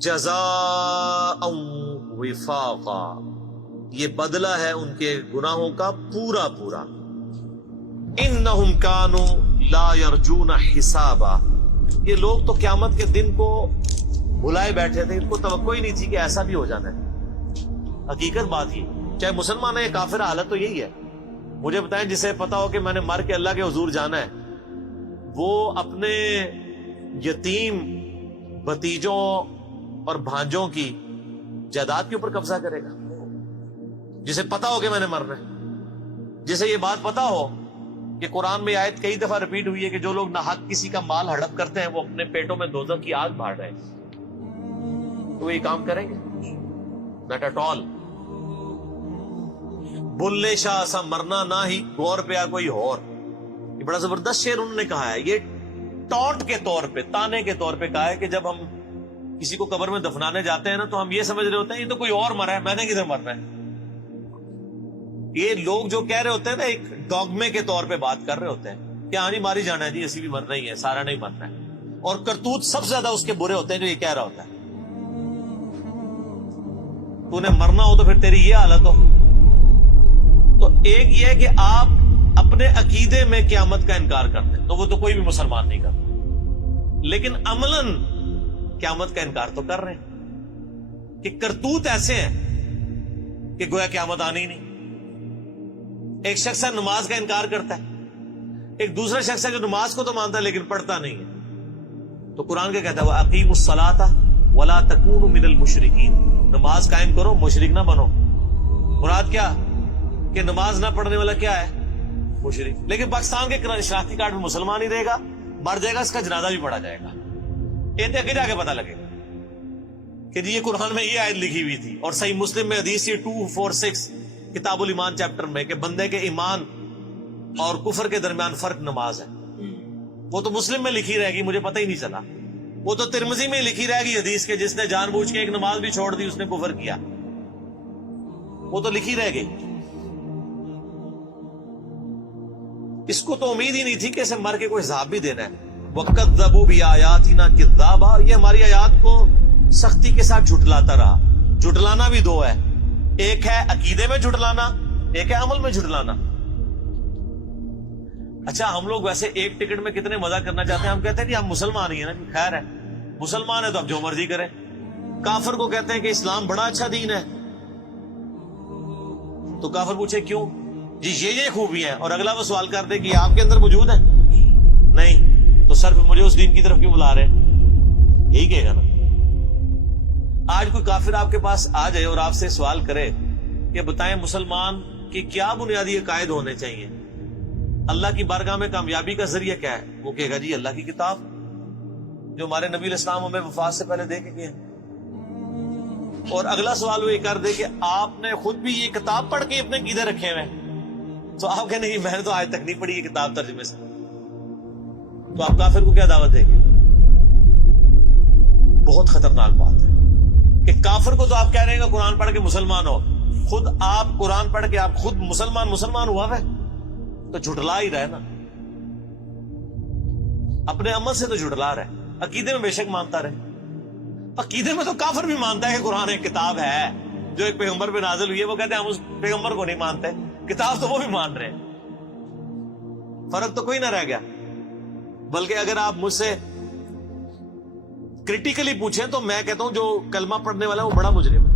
جزاء وفاقا، یہ بدلہ ہے ان کے گناہوں کا پورا پورا. انہم کانوا لا یرجون حسابا، یہ لوگ تو قیامت کے دن کو بھلائے بیٹھے تھے، ان کو توقع ہی نہیں تھی کہ ایسا بھی ہو جانا ہے. حقیقت بات ہی، چاہے مسلمان ہے یا کافر، حالت تو یہی ہے. مجھے بتائیں جسے پتا ہو کہ میں نے مر کے اللہ کے حضور جانا ہے، وہ اپنے یتیم بھتیجوں اور بھانجوں کی جائیداد کے اوپر قبضہ کرے گا؟ جسے پتا ہو کہ میں نے مرنا ہے، جسے یہ بات پتا ہو کہ قرآن میں آیت کئی دفعہ ریپیٹ ہوئی ہے کہ جو لوگ ناحق کسی کا مال ہڑپ کرتے ہیں وہ اپنے پیٹوں میں دوزخ کی آگ بھاڑ رہے ہیں، تو وہ یہ کام کریں گے؟ Not at all. Bulleh Shah سا مرنا نہ ہی غور پہ کوئی اور، یہ بڑا زبردست شعر انہوں نے کہا ہے. یہ ٹونٹ کے طور پہ، تانے کے طور پہ کہا ہے کہ جب ہم کسی کو قبر میں دفنانے جاتے ہیں نا تو ہم یہ سمجھ رہے ہوتے ہیں یہ تو کوئی اور مرا ہے، میں نے کدھر مرنا ہے. یہ لوگ جو کہہ رہے ہوتے ہیں نا ایک ڈوگمے کے طور پہ بات کر رہے ہوتے ہیں کہ ہاں جی ماری جانا ہے جی، اسی بھی مرنا ہی ہے، سارا نہیں مرنا ہے. اور کرتوت سب سے زیادہ اس کے برے ہوتے ہیں جو یہ کہہ رہا ہوتا ہے. تو نے مرنا ہو تو پھر تیری یہ حالت ہو. تو ایک یہ ہے کہ آپ اپنے عقیدے میں قیامت کا انکار کرتے ہیں تو وہ تو کوئی بھی مسلمان نہیں کرتا، لیکن عملاً قیامت کا انکار تو کر رہے ہیں کہ کرتوت ایسے ہیں کہ گویا قیامت آنی ہی نہیں. ایک شخص ہے نماز کا انکار کرتا ہے، ایک دوسرا شخص ہے جو نماز کو تو مانتا ہے لیکن پڑھتا نہیں ہے. تو قرآن کیا کہتا ہے؟ وَأَقِيمُوا الصَّلَاةَ وَلَا تَكُونُوا مِنَ الْمُشْرِكِينَ، نماز قائم کرو، مشرک نہ بنو. مراد کیا کہ نماز نہ پڑھنے والا کیا ہے؟ مشرک. لیکن پاکستان کے شناختی کارڈ میں مسلمان ہی رہے گا، مر جائے گا، اس کا جنازہ بھی پڑھا جائے گا. یہ کہ جا کے پتہ لگے گا کہ جی یہ قرآن میں یہ آیت لکھی ہوئی تھی. اور صحیح مسلم میں حدیث 246 کتاب الایمان چیپٹر میں کہ بندے کے ایمان اور کفر کے درمیان فرق نماز ہے. وہ تو مسلم میں لکھی رہے گی، مجھے پتہ ہی نہیں چلا. وہ تو ترمذی میں لکھی رہے گی حدیث کے جس نے جان بوجھ کے ایک نماز بھی چھوڑ دی اس نے کفر کیا، وہ تو لکھی رہ گئی. اس کو تو امید ہی نہیں تھی کہ اسے مر کے کوئی حساب بھی دینا ہے. وَكَذَّبُوا بِآيَاتِنَا كِذَّابًا، یہ ہماری آیات کو سختی کے ساتھ جھٹلاتا رہا. جھٹلانا بھی دو ہے، ایک ہے عقیدے میں جھٹلانا، ایک ہے عمل میں جھٹلانا. اچھا ہم لوگ ویسے ایک ٹکٹ میں کتنے مزہ کرنا چاہتے ہیں. ہم کہتے ہیں کہ ہم مسلمان ہی ہیں نا، خیر ہے مسلمان ہے تو اب جو مرضی کریں. کافر کو کہتے ہیں کہ اسلام بڑا اچھا دین ہے، تو کافر پوچھے کیوں؟ جی یہ خوبیاں ہیں، اور اگلا وہ سوال کر دے کہ آپ کے اندر موجود ہے؟ نہیں، تو صرف مجھے اس دین کی طرف کیوں بلا رہے ہیں؟ یہی کہے گا نا. آج کوئی کافر آپ کے پاس آ جائے اور آپ سے سوال کرے کہ بتائیں مسلمان کی کیا بنیادی عقائد ہونے چاہیے، اللہ کی بارگاہ میں کامیابی کا ذریعہ کیا ہے، وہ کہے گا جی اللہ کی کتاب جو ہمارے نبی علیہ السلام ہمیں وفات سے پہلے دے کے گئے. اور اگلا سوال وہ یہ کر دے کہ آپ نے خود بھی یہ کتاب پڑھ کے اپنے عقیدے رکھے ہوئے ہیں، تو آپ کہنے میں نے تو آج تک نہیں پڑھی یہ کتاب ترجمے سے، تو آپ کافر کو کیا دعوت دیں گے؟ بہت خطرناک بات ہے کہ کافر کو تو آپ کہہ رہے ہیں کہ قرآن پڑھ کے مسلمان ہو، خود آپ قرآن پڑھ کے آپ خود مسلمان ہوا ہے تو جھٹلا ہی رہے نا. اپنے عمل سے تو جھٹلا رہے. عقیدے میں بے شک مانتا رہے، عقیدے میں تو کافر بھی مانتا ہے کہ قرآن ایک کتاب ہے جو ایک پیغمبر پہ نازل ہوئی ہے. وہ کہتے ہیں ہم اس پیغمبر کو نہیں مانتے، کتاب تو وہ بھی مان رہے ہیں. فرق تو کوئی نہ رہ گیا. بلکہ اگر آپ مجھ سے کریٹیکلی پوچھیں تو میں کہتا ہوں جو کلمہ پڑھنے والا ہے وہ بڑا مجرم ہے.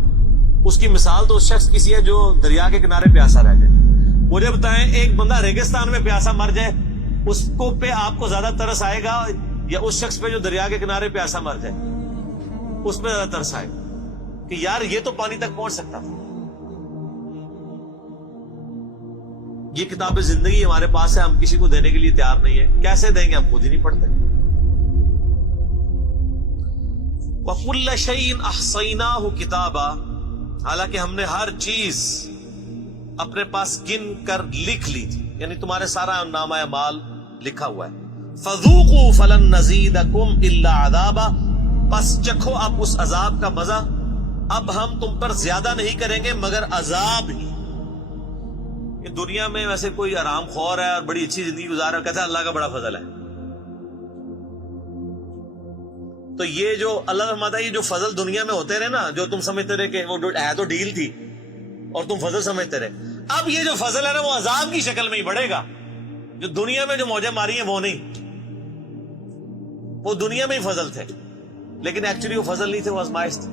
اس کی مثال تو اس شخص کی سی ہے جو دریا کے کنارے پیاسا رہ جائے. مجھے بتائیں ایک بندہ ریگستان میں پیاسا مر جائے، اس کو پہ آپ کو زیادہ ترس آئے گا یا اس شخص پہ جو دریا کے کنارے پیاسا مر جائے اس پہ زیادہ ترس آئے گا کہ یار یہ تو پانی تک پہنچ سکتا تھا. یہ کتاب زندگی ہمارے پاس ہے، ہم کسی کو دینے کے لیے تیار نہیں ہے. کیسے دیں گے؟ ہم خود ہی نہیں پڑھتے. وَكُلَّ شَيْءٍ أَحْصَيْنَاهُ كِتَابًا، حالانکہ ہم نے ہر چیز اپنے پاس گن کر لکھ لی تھی، یعنی تمہارے سارا نامہ اعمال لکھا ہوا ہے. فَذُوقُوا فَلَن نَّزِيدَكُمْ إِلَّا عَذَابًا، پس چکھو اب اس عذاب کا مزہ، اب ہم تم پر زیادہ نہیں کریں گے مگر عذاب ہی. کہ دنیا میں ویسے کوئی آرام خور ہے اور بڑی اچھی زندگی گزار رہا ہے، کہتا ہے اللہ کا بڑا فضل ہے. تو یہ جو اللہ فرماتا ہے یہ جو فضل دنیا میں ہوتے رہے نا، جو تم سمجھتے رہے کہ وہ ہے تو ڈیل تھی اور تم فضل سمجھتے رہے، اب یہ جو فضل ہے نا وہ عذاب کی شکل میں ہی بڑھے گا. جو دنیا میں جو موجیں ماری ہیں وہ نہیں، وہ دنیا میں ہی فضل تھے، لیکن ایکچولی وہ فضل نہیں تھے، وہ آزمائش تھی.